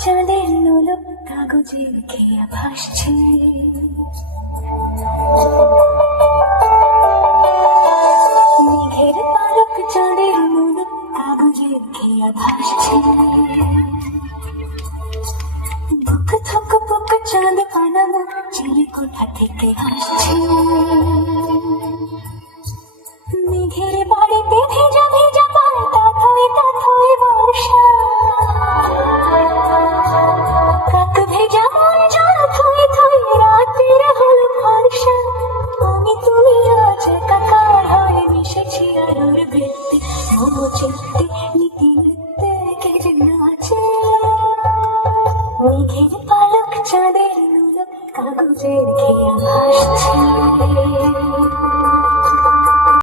চাঁদের নোলক কাগজের খেয়া ভাসছে। মেঘের পালক চাঁদের নোলক কাগজের খেয়া ভাসছে। বুক থক বুক চাঁদ পানামো চিড়ি কোথা থেকে আসছে। মেঘের বাড়িতে ভেজা ভেজা পায় তাথই বর্ষা। কাক ভেজা মন জল থই থই রাতের হল ফর্সা। আমি তুমি আজ একাকার হয়ে মিশেছি আলোর ভেতরে মোমো চিনতে